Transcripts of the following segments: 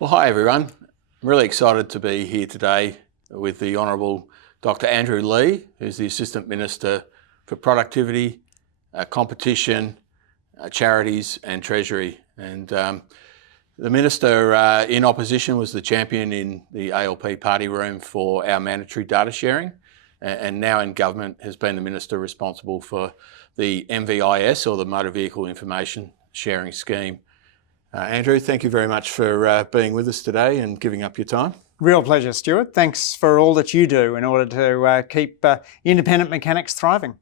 Well, hi everyone. I'm really excited to be here today with the Honourable Dr Andrew Leigh, who's the Assistant Minister for Productivity, Competition, Charities and Treasury. And the Minister in opposition was the champion in the ALP party room for our mandatory data sharing, and now in government has been the Minister responsible for the MVIS, or the Motor Vehicle Information Sharing Scheme. Andrew, thank you very much for being with us today and giving up your time. Real pleasure, Stuart. Thanks for all that you do in order to keep independent mechanics thriving.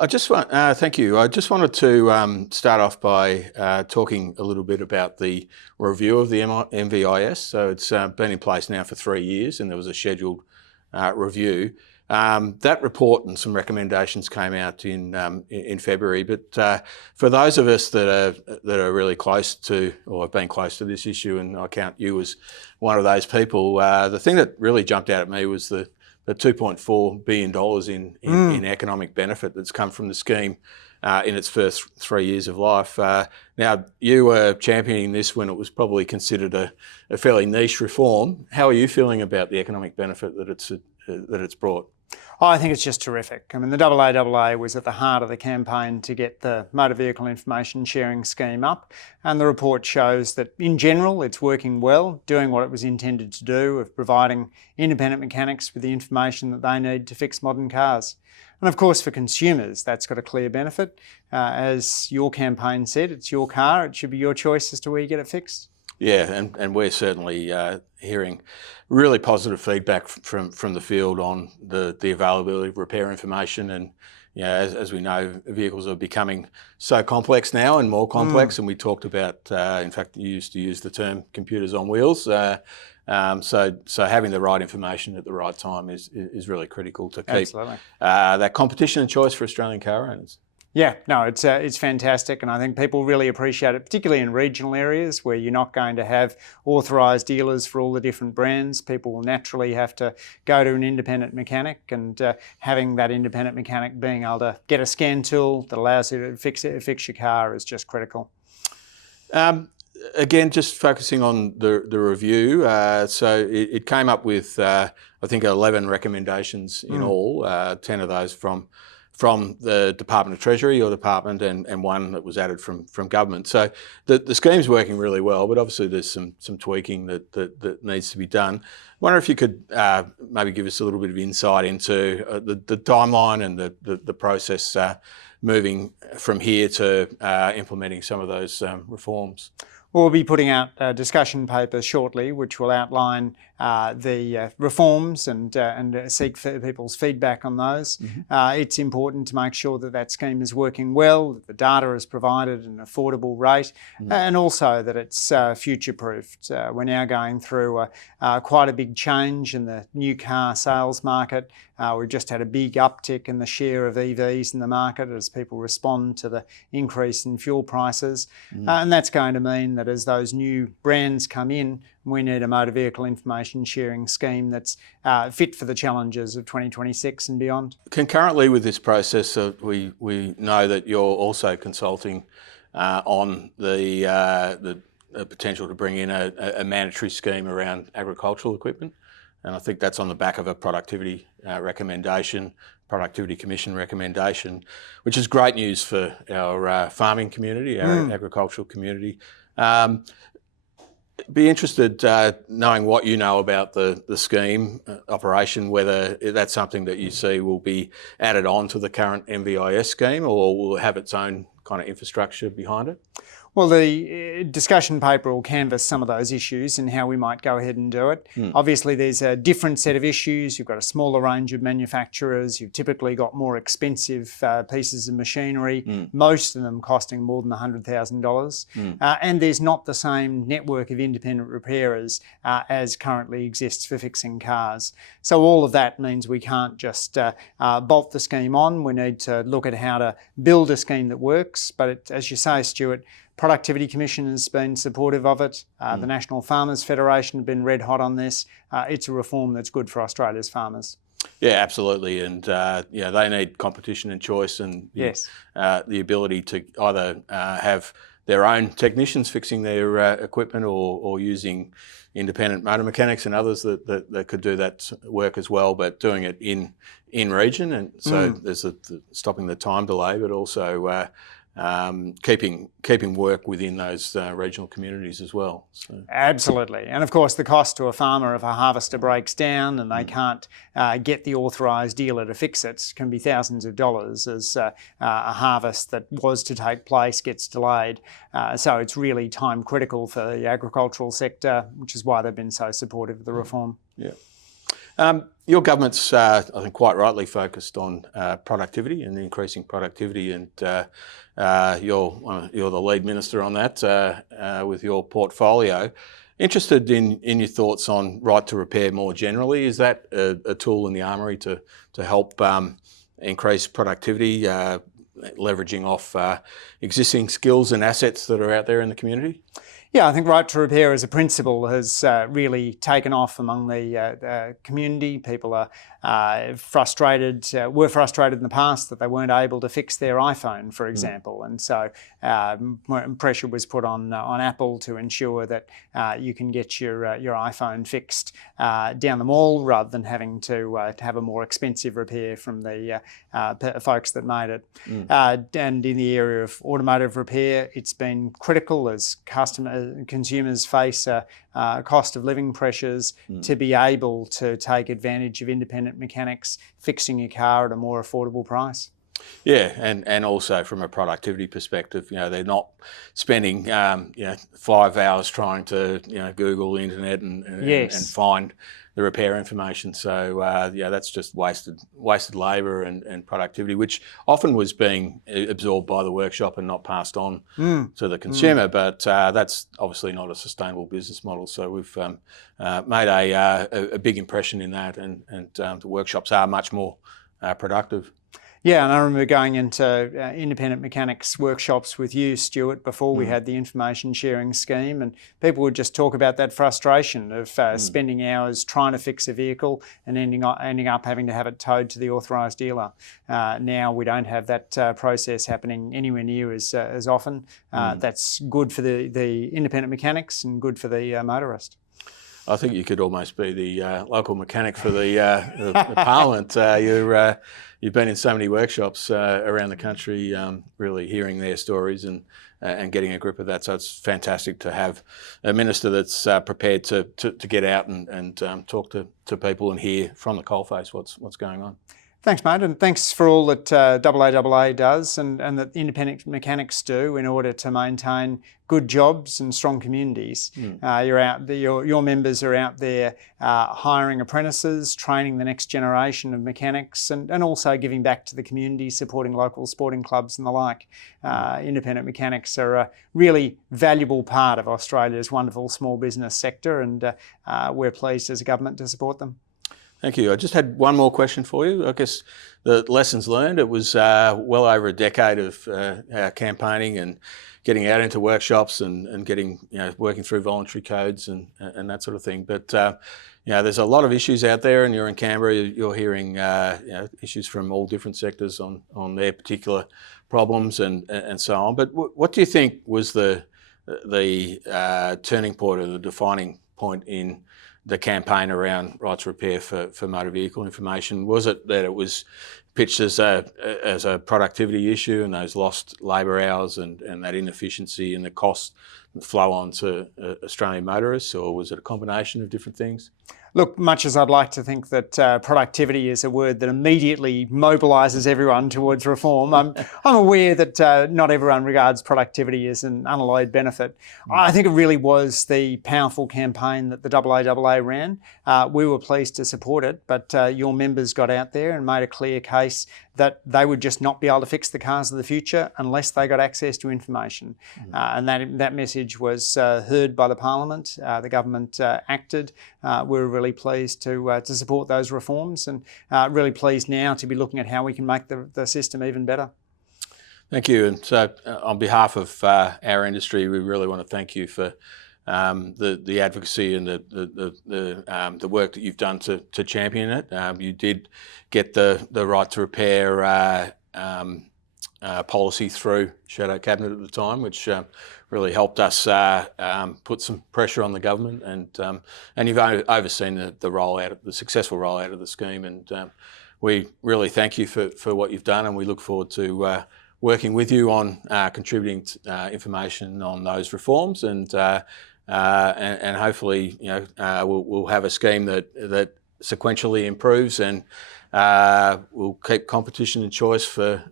Thank you. I just wanted to start off by talking a little bit about the review of the MVIS. So it's been in place now for 3 years, and there was a scheduled review. That report and some recommendations came out in February, but for those of us that are really close to, or have been close to this issue, and I count you as one of those people, the thing that really jumped out at me was the $2.4 billion in economic benefit that's come from the scheme in its first 3 years of life. Now, you were championing this when it was probably considered a fairly niche reform. How are you feeling about the economic benefit that it's brought? Oh, I think it's just terrific. I mean, the AAAA was at the heart of the campaign to get the Motor Vehicle Information Sharing Scheme up, and the report shows that in general it's working well, doing what it was intended to do, of providing independent mechanics with the information that they need to fix modern cars. And of course, for consumers, that's got a clear benefit. As your campaign said, it's your car, it should be your choice as to where you get it fixed. Yeah, and we're certainly hearing really positive feedback from the field on the availability of repair information. And as we know, vehicles are becoming so complex now and more complex. And we talked about, in fact, you used to use the term computers on wheels. So having the right information at the right time is really critical to keep that competition and choice for Australian car owners. Yeah, no, it's fantastic, and I think people really appreciate it, particularly in regional areas where you're not going to have authorised dealers for all the different brands. People will naturally have to go to an independent mechanic, and having that independent mechanic being able to get a scan tool that allows you to fix your car is just critical. Again, just focusing on the review, so it came up with, I think, 11 recommendations in all, 10 of those from the Department of Treasury or department, and one that was added from government. So the scheme's working really well, but obviously there's some tweaking that needs to be done. I wonder if you could maybe give us a little bit of insight into the timeline and the process moving from here to implementing some of those reforms. We'll be putting out a discussion paper shortly, which will outline the reforms and seek people's feedback on those. It's important to make sure that scheme is working well, that the data is provided at an affordable rate, and also that it's future-proofed. We're now going through quite a big change in the new car sales market. We've just had a big uptick in the share of EVs in the market as people respond to the increase in fuel prices. And that's going to mean that as those new brands come in, we need a motor vehicle information sharing scheme that's fit for the challenges of 2026 and beyond. Concurrently with this process, we know that you're also consulting on the potential to bring in a mandatory scheme around agricultural equipment. And I think that's on the back of a productivity Productivity Commission recommendation, which is great news for our farming community, our agricultural community. Be interested knowing what you know about the scheme operation, whether that's something that you see will be added on to the current MVIS scheme, or will have its own kind of infrastructure behind it? Well, the discussion paper will canvass some of those issues and how we might go ahead and do it. Obviously, there's a different set of issues. You've got a smaller range of manufacturers. You've typically got more expensive pieces of machinery, most of them costing more than $100,000. And there's not the same network of independent repairers as currently exists for fixing cars. So all of that means we can't just bolt the scheme on. We need to look at how to build a scheme that works. But as you say, Stuart, Productivity Commission has been supportive of it. The National Farmers Federation have been red hot on this. It's a reform that's good for Australia's farmers. Yeah, absolutely, and they need competition and choice, and Yes. The ability to either have their own technicians fixing their equipment, or using independent motor mechanics and others that could do that work as well, but doing it in region, and so there's stopping the time delay, but also keeping work within those regional communities as well. So. Absolutely. And of course, the cost to a farmer if a harvester breaks down and they can't get the authorised dealer to fix it can be thousands of dollars as a harvest that was to take place gets delayed. So it's really time critical for the agricultural sector, which is why they've been so supportive of the reform. Yeah. Your government's, I think, quite rightly focused on productivity and increasing productivity, and you're the lead minister on that with your portfolio. Interested in your thoughts on right to repair more generally. Is that a tool in the armoury to help increase productivity, leveraging off existing skills and assets that are out there in the community? Yeah, I think right to repair as a principle has really taken off among the community. People are were frustrated in the past that they weren't able to fix their iPhone, for example, and so pressure was put on Apple to ensure that you can get your iPhone fixed down the mall rather than having to have a more expensive repair from the folks that made it. And in the area of automotive repair, it's been critical as consumers face cost of living pressures to be able to take advantage of independent mechanics fixing your car at a more affordable price. Yeah, and also from a productivity perspective, they're not spending 5 hours trying to Google the internet and find the repair information. So that's just wasted labour and productivity, which often was being absorbed by the workshop and not passed on to the consumer. But that's obviously not a sustainable business model. So we've made a big impression in that, and the workshops are much more productive. Yeah, and I remember going into independent mechanics workshops with you, Stuart, before we had the information sharing scheme, and people would just talk about that frustration of spending hours trying to fix a vehicle and ending up having to have it towed to the authorised dealer. Now we don't have that process happening anywhere near as often. That's good for the independent mechanics and good for the motorist. I think you could almost be the local mechanic for the Parliament. You've been in so many workshops around the country, really hearing their stories and getting a grip of that. So it's fantastic to have a minister that's prepared to get out and talk to people and hear from the coalface what's going on. Thanks, mate, and thanks for all that AAAA does and that independent mechanics do in order to maintain good jobs and strong communities. Your members are out there hiring apprentices, training the next generation of mechanics, and also giving back to the community, supporting local sporting clubs and the like. Independent mechanics are a really valuable part of Australia's wonderful small business sector, and we're pleased as a government to support them. Thank you. I just had one more question for you. I guess the lessons learned, it was well over a decade of campaigning and getting out into workshops and getting, working through voluntary codes and that sort of thing. But, there's a lot of issues out there, and you're in Canberra, you're hearing issues from all different sectors on their particular problems and so on. But what do you think was the turning point or the defining point in the campaign around right to repair for motor vehicle information? Was it that it was pitched as a productivity issue and those lost labour hours and that inefficiency and the cost flow on to Australian motorists, or was it a combination of different things? Look, much as I'd like to think that productivity is a word that immediately mobilises everyone towards reform, I'm aware that not everyone regards productivity as an unalloyed benefit. I think it really was the powerful campaign that the AAAA ran. We were pleased to support it, but your members got out there and made a clear case that they would just not be able to fix the cars of the future unless they got access to information. And that message was heard by the Parliament. The government acted. We were really pleased to support those reforms, and really pleased now to be looking at how we can make the system even better. Thank you. And so on behalf of our industry, we really want to thank you for the advocacy and the work that you've done to champion it. You did get the right to repair policy through Shadow Cabinet at the time, which really helped us put some pressure on the government, and you've overseen the rollout, the successful rollout of the scheme, and we really thank you for what you've done, and we look forward to working with you on contributing information on those reforms, and hopefully, we'll have a scheme that sequentially improves, and we'll keep competition and choice for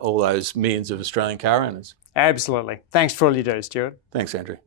all those millions of Australian car owners. Absolutely. Thanks for all you do, Stuart. Thanks, Andrew.